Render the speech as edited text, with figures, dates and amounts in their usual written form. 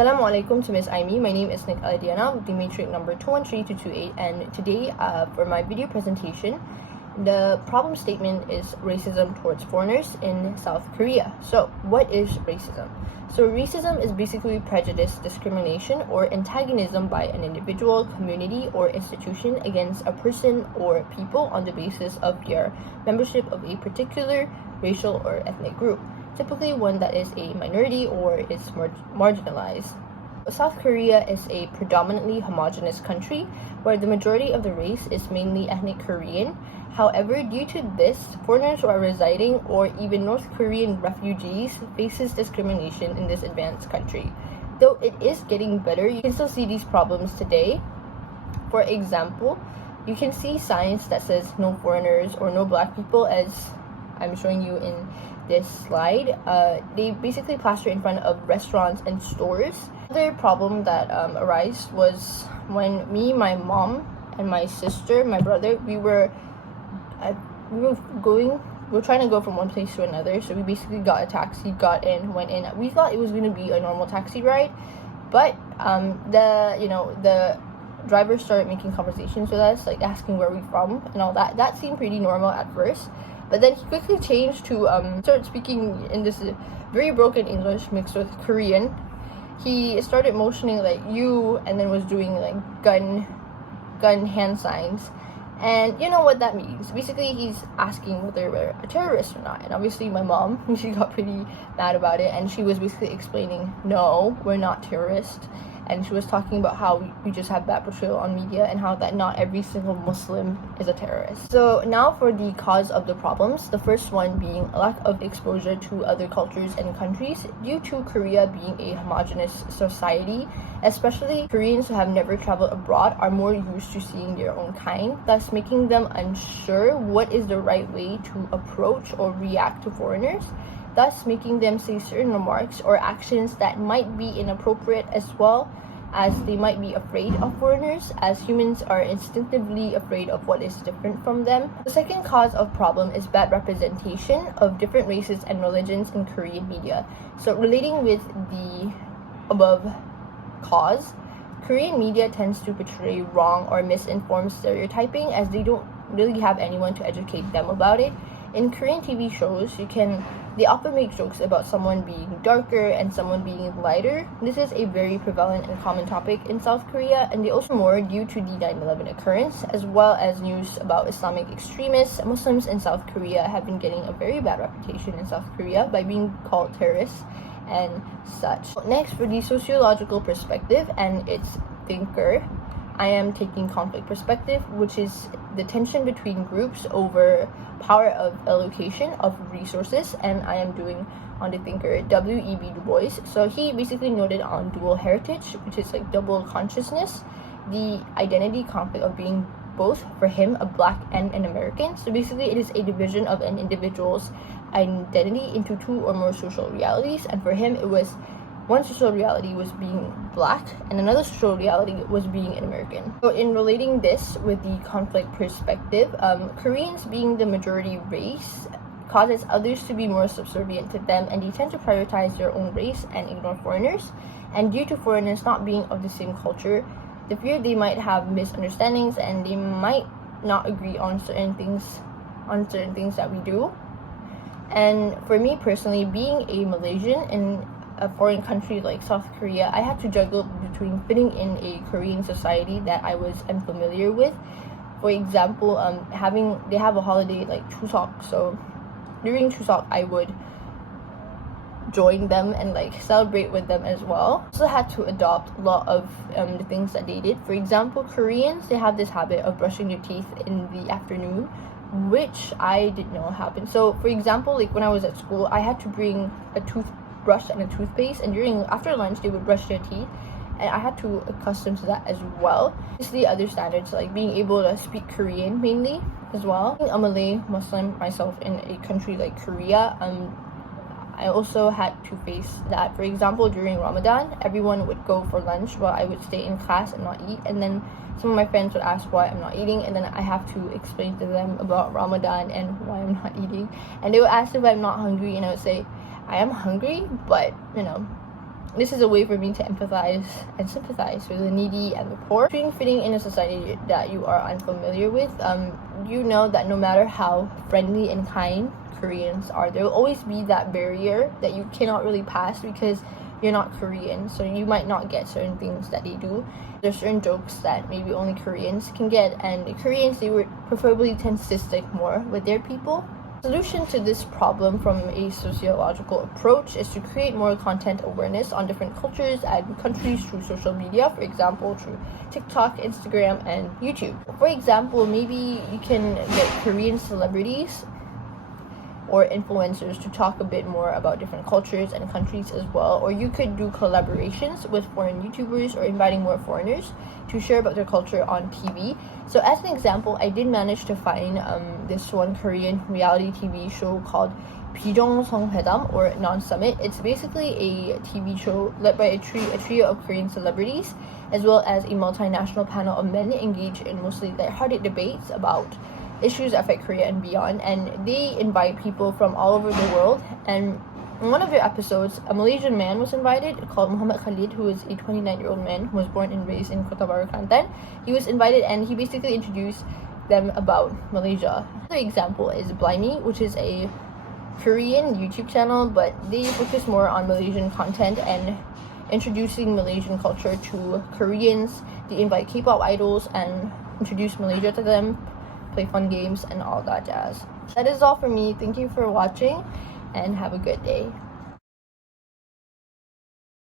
Assalamu alaikum to Miss Aimi. My name is Nik Alyaa Diana with the matrix number 213228, and today for my video presentation, the problem statement is racism towards foreigners in South Korea. So what is racism? So racism is basically prejudice, discrimination, or antagonism by an individual, community, or institution against a person or people on the basis of their membership of a particular racial or ethnic group, typically one that is a minority or is marginalized. South Korea is a predominantly homogeneous country where the majority of the race is mainly ethnic Korean. However, due to this, foreigners who are residing or even North Korean refugees faces discrimination in this advanced country. Though it is getting better, you can still see these problems today. For example, you can see signs that says no foreigners or no black people, as I'm showing you in this slide. They basically plaster in front of restaurants and stores. Another problem that arose was when me, my mom, and my sister, my brother, we were trying to go from one place to another. So we basically got a taxi, got in, went in. We thought it was going to be a normal taxi ride, but the driver started making conversations with us, like asking where we're from and all that. That seemed pretty normal at first. But then he quickly changed to start speaking in this very broken English mixed with Korean. He started motioning like you, and then was doing like gun hand signs. And you know what that means. Basically, he's asking whether we're a terrorist or not. And obviously my mom, she got pretty mad about it, and she was basically explaining, no, we're not terrorists. And she was talking about how we just have bad portrayal on media and how that not every single Muslim is a terrorist. So now for the cause of the problems. The first one being a lack of exposure to other cultures and countries due to Korea being a homogeneous society. Especially Koreans who have never traveled abroad are more used to seeing their own kind, thus making them unsure what is the right way to approach or react to foreigners, thus making them say certain remarks or actions that might be inappropriate, as well as they might be afraid of foreigners, as humans are instinctively afraid of what is different from them. The second cause of problem is bad representation of different races and religions in Korean media. So relating with the above cause, Korean media tends to portray wrong or misinformed stereotyping, as they don't really have anyone to educate them about it. In Korean TV shows, they often make jokes about someone being darker and someone being lighter. This is a very prevalent and common topic in South Korea, and they also more due to the 9/11 occurrence, as well as news about Islamic extremists. Muslims in South Korea have been getting a very bad reputation in South Korea by being called terrorists and such. Next, for the sociological perspective and its thinker, I am taking conflict perspective, which is the tension between groups over power of allocation of resources, and I am doing on the thinker W.E.B. Du Bois. So he basically noted on dual heritage, which is like double consciousness, the identity conflict of being both, for him, a black and an American. So basically it is a division of an individual's identity into two or more social realities, and for him it was one social reality was being black and another social reality was being an American. So in relating this with the conflict perspective, Koreans being the majority race causes others to be more subservient to them, and they tend to prioritize their own race and ignore foreigners. And due to foreigners not being of the same culture, the fear they might have misunderstandings and they might not agree on certain things that we do. And for me personally, being a Malaysian in a foreign country like South Korea, I had to juggle between fitting in a Korean society that I was unfamiliar with. For example, they have a holiday like Chuseok, so during Chuseok I would join them and like celebrate with them as well. Also had to adopt a lot of the things that they did. For example, Koreans, they have this habit of brushing their teeth in the afternoon, which I didn't know happened. So for example, like when I was at school, I had to bring a toothbrush and a toothpaste, and after lunch they would brush their teeth, and I had to accustom to that as well. Obviously other standards like being able to speak Korean mainly as well. Being a Malay Muslim myself in a country like Korea, I also had to face that. For example, during Ramadan, everyone would go for lunch while I would stay in class and not eat, and then some of my friends would ask why I'm not eating, and then I have to explain to them about Ramadan and why I'm not eating. And they would ask if I'm not hungry, and I would say I am hungry, but this is a way for me to empathize and sympathize with the needy and the poor. Being fitting in a society that you are unfamiliar with, you know that no matter how friendly and kind Koreans are, there will always be that barrier that you cannot really pass because you're not Korean, so you might not get certain things that they do. There's certain jokes that maybe only Koreans can get, and Koreans, they would preferably tend to stick more with their people. The solution to this problem from a sociological approach is to create more content awareness on different cultures and countries through social media, for example, through TikTok, Instagram, and YouTube. For example, maybe you can get Korean celebrities or influencers to talk a bit more about different cultures and countries as well, or you could do collaborations with foreign YouTubers or inviting more foreigners to share about their culture on TV. So as an example, I did manage to find this one Korean reality TV show called 비정성회담 or Non-Summit. It's basically a TV show led by a trio of Korean celebrities, as well as a multinational panel of men engaged in mostly lighthearted debates about issues affect Korea and beyond, and they invite people from all over the world. And in one of their episodes, a Malaysian man was invited called Muhammad Khalid, who is a 29-year-old man who was born and raised in Kota Baru, Kelantan. He was invited and he basically introduced them about Malaysia. Another example is Blimey, which is a Korean YouTube channel, but they focus more on Malaysian content and introducing Malaysian culture to Koreans. They invite K-pop idols and introduce Malaysia to them, play fun games and all that jazz. That is all for me. Thank you for watching and have a good day.